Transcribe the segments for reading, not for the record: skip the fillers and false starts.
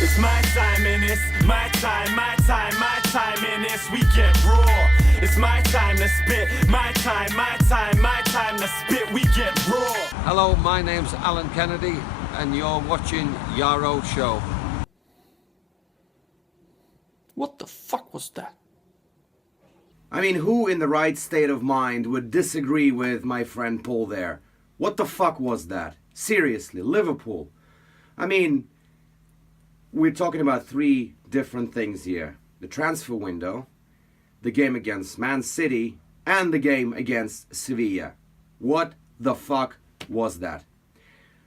It's my time and it's my time, my time, my time and it's we get raw. It's my time to spit, my time, my time, my time to spit, we get raw. Hello, my name's Alan Kennedy and you're watching YaRAW Show. What the fuck was that? I mean, who in the right state of mind would disagree with my friend Paul there? What the fuck was that? Seriously, Liverpool. I mean, we're talking about three different things here. The transfer window, the game against Man City, and the game against Sevilla. What the fuck was that?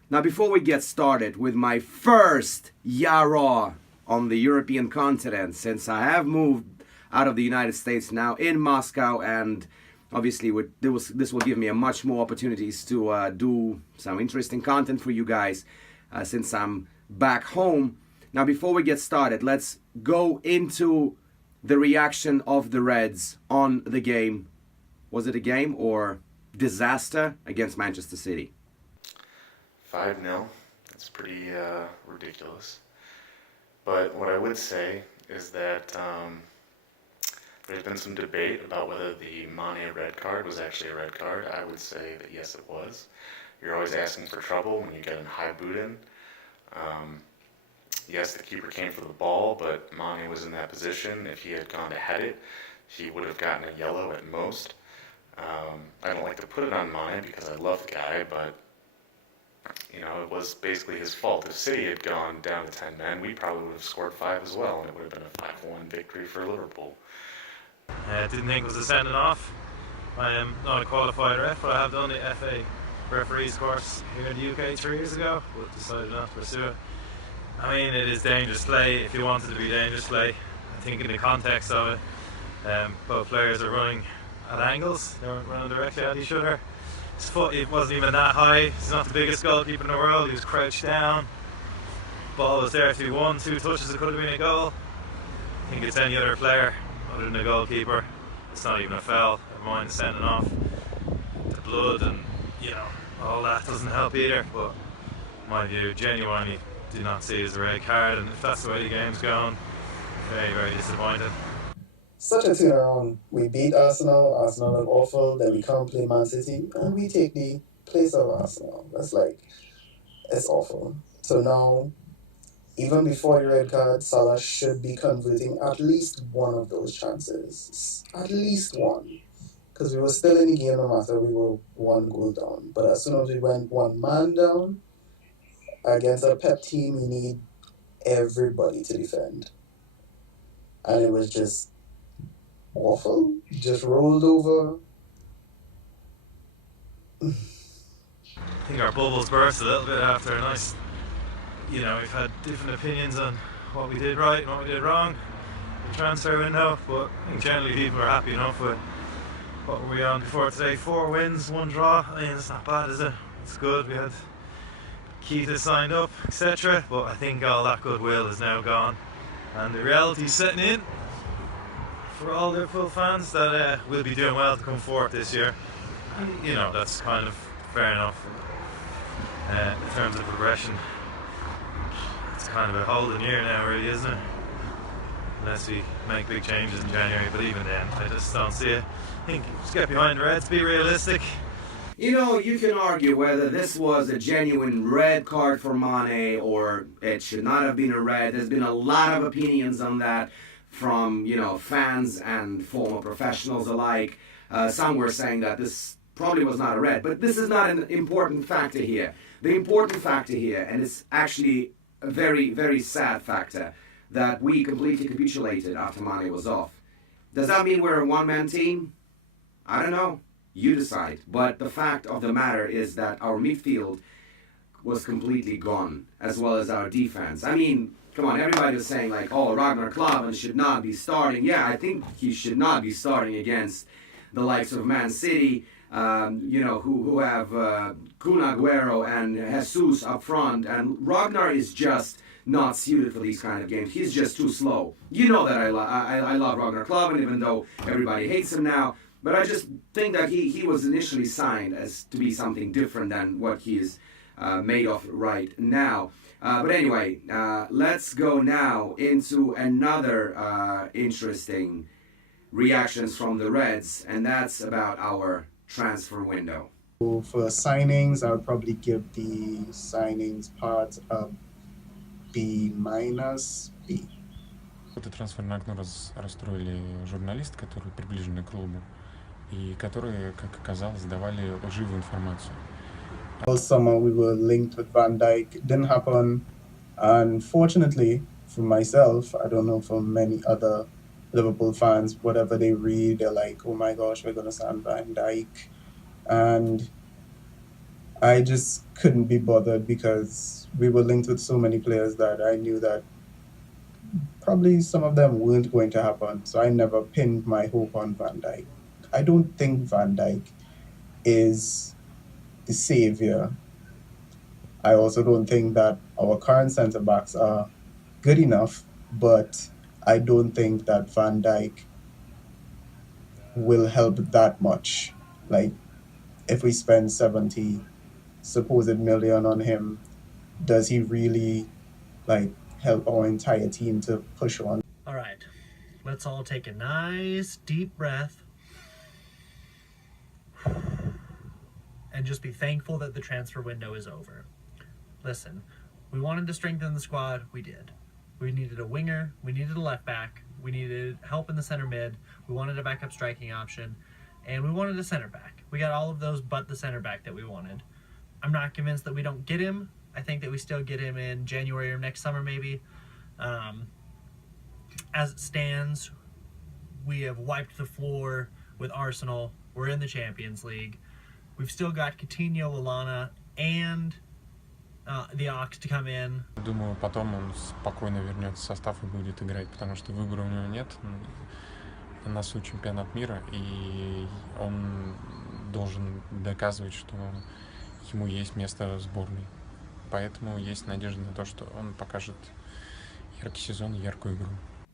Now, before we get started with my first YaRAW on the European continent, since I have moved out of the United States now in Moscow, and obviously this will give me a much more opportunities to do some interesting content for you guys since I'm back home. Now, before we get started, let's go into the reaction of the Reds on the game. Was it a game or disaster against Manchester City? 5-0. That's pretty ridiculous. But what I would say is that there's been some debate about whether the Mane red card was actually a red card. I would say that yes, it was. You're always asking for trouble when you get a high boot in. Yes, the keeper came for the ball, but Mane was in that position. If he had gone to head it, he would have gotten a yellow at most. I don't like to put it on Mane because I love the guy, but you know, it was basically his fault. If City had gone down to 10 men, we probably would have scored 5 as well, and it would have been a 5-1 victory for Liverpool. I didn't think it was a sending off. I am not a qualified ref, but I have done the FA referees course here in the UK 3 years ago, but decided not to pursue it. I mean, it is dangerous play if you want it to be dangerous play. I think in the context of it, both players are running at angles. They weren't running directly at each other. His foot, it wasn't even that high. He's not the biggest goalkeeper in the world. He was crouched down. Ball was there through 1-2 touches. It could have been a goal. I think it's any other player other than the goalkeeper. It's not even a foul. Never mind the sending off. The blood and, you know, all that doesn't help either. But in my view, genuinely do not see it as a red card. And if that's the way the game's going, very, very disappointed. Such a turnaround. We beat Arsenal look awful, then we come play Man City, and we take the place of Arsenal. That's like, it's awful. So now, even before the red card, Salah should be converting at least one of those chances. At least one. Because we were still in the game no matter we were 1 goal down. But as soon as we went 1 man down, against a Pep team, we need everybody to defend. And it was just awful, just rolled over. I think our bubbles burst a little bit after a nice, you know, we've had different opinions on what we did right and what we did wrong in the transfer window, but I think generally people are happy enough with what were we on before today. 4 wins, 1 draw. I mean, it's not bad, is it? It's good. We had Keita signed up, etc. But I think all that goodwill is now gone, and the reality's setting in for all Liverpool fans that we'll be doing well to come fourth this year. And, you know, that's kind of fair enough in terms of progression. It's kind of a holding year now, really, isn't it? Unless we make big changes in January, but even then, I just don't see it. I think just get behind the Reds, be realistic. You know, you can argue whether this was a genuine red card for Mane or it should not have been a red. There's been a lot of opinions on that from, you know, fans and former professionals alike. Some were saying that this probably was not a red, but this is not an important factor here. The important factor here, and it's actually a very, very sad factor, that we completely capitulated after Mane was off. Does that mean we're a one-man team? I don't know. You decide. But the fact of the matter is that our midfield was completely gone, as well as our defense. I mean, come on, everybody was saying like, oh, Ragnar Klavan should not be starting. Yeah, I think he should not be starting against the likes of Man City, you know, who have Kun Aguero and Jesus up front. And Ragnar is just not suited for these kind of games. He's just too slow. You know that I love Ragnar Klavan, even though everybody hates him now. But I just think that he was initially signed as to be something different than what he is made of right now. But anyway, let's go now into another interesting reactions from the Reds, and that's about our transfer window. For signings, I would probably give the signings part a B minus, B. Это трансферное окно расстроили журналисты, которые приближены к клубу, и которые, как оказалось, давали лживую информацию. All summer we were linked with Van Dijk. It didn't happen. Unfortunately, for myself, I don't know for many other Liverpool fans, whatever they read, they're like, oh my gosh, we're going to sign Van Dijk. And I just couldn't be bothered because we were linked with so many players that I knew that probably some of them weren't going to happen. So I never pinned my hope on Van Dijk. I don't think Van Dijk is the savior. I also don't think that our current centre-backs are good enough, but I don't think that Van Dijk will help that much. Like, if we spend 70 supposed million on him, does he really like help our entire team to push on? All right, let's all take a nice deep breath and just be thankful that the transfer window is over. Listen, we wanted to strengthen the squad, we did. We needed a winger, we needed a left back, we needed help in the center mid, we wanted a backup striking option, and we wanted a center back. We got all of those but the center back that we wanted. I'm not convinced that we don't get him. I think that we still get him in January or next summer maybe. As it stands, we have wiped the floor with Arsenal. We're in the Champions League. We've still got Coutinho, Lallana, and the Ox to come in. Думаю, потом он спокойно вернется в состав и будет играть, потому что выбора у него нет. На носу чемпионат мира, и он должен доказывать, что ему есть место в сборной. Поэтому есть надежда на то, что он покажет яркий сезон и яркую игру.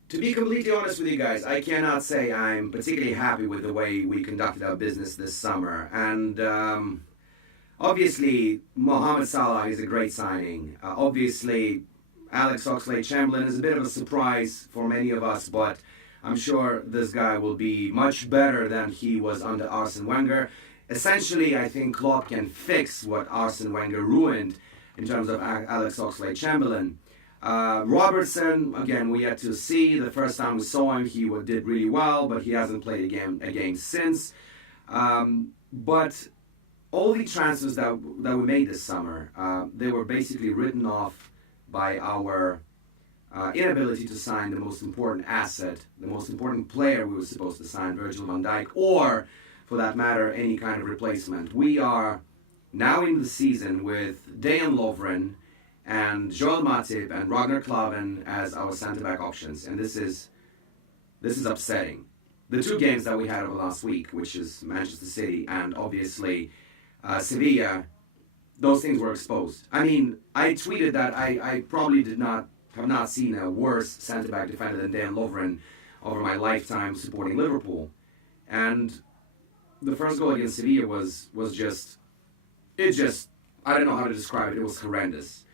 To be completely honest with you guys, I cannot say I'm particularly happy with the way we conducted our business this summer. And obviously, Mohamed Salah is a great signing. Obviously, Alex Oxlade-Chamberlain is a bit of a surprise for many of us, but I'm sure this guy will be much better than he was under Arsene Wenger. Essentially, I think Klopp can fix what Arsene Wenger ruined in terms of Alex Oxlade-Chamberlain. Robertson, again, we had to see. The first time we saw him, he did really well, but he hasn't played a game since. But all the transfers that we made this summer, they were basically written off by our inability to sign the most important asset, the most important player we were supposed to sign, Virgil van Dijk, or, for that matter, any kind of replacement. We are now in the season with Dejan Lovren and Joel Matip and Ragnar Klavan as our centre-back options, and this is upsetting. The two games that we had over last week, which is Manchester City and obviously Sevilla, those things were exposed. I mean, I tweeted that I probably have not seen a worse centre-back defender than Dejan Lovren over my lifetime supporting Liverpool. And the first goal against Sevilla was just, I don't know how to describe it, it was horrendous.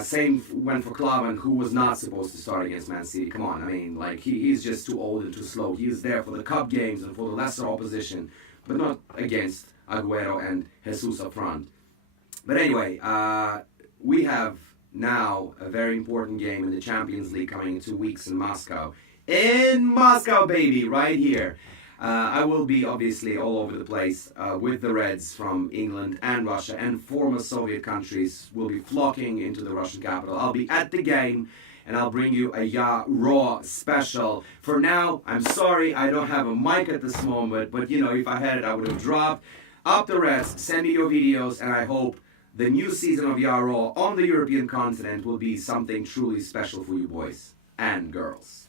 Same went for Klavan, who was not supposed to start against Man City. Come on, I mean, like, he's just too old and too slow. He's there for the cup games and for the lesser opposition, but not against Aguero and Jesus up front. But anyway, we have now a very important game in the Champions League coming in 2 weeks in Moscow. In Moscow, baby, right here. I will be obviously all over the place with the Reds from England and Russia and former Soviet countries will be flocking into the Russian capital. I'll be at the game and I'll bring you a YaRAW special. For now, I'm sorry I don't have a mic at this moment, but you know, if I had it, I would have dropped. Up the Reds, send me your videos, and I hope the new season of YaRAW on the European continent will be something truly special for you boys and girls.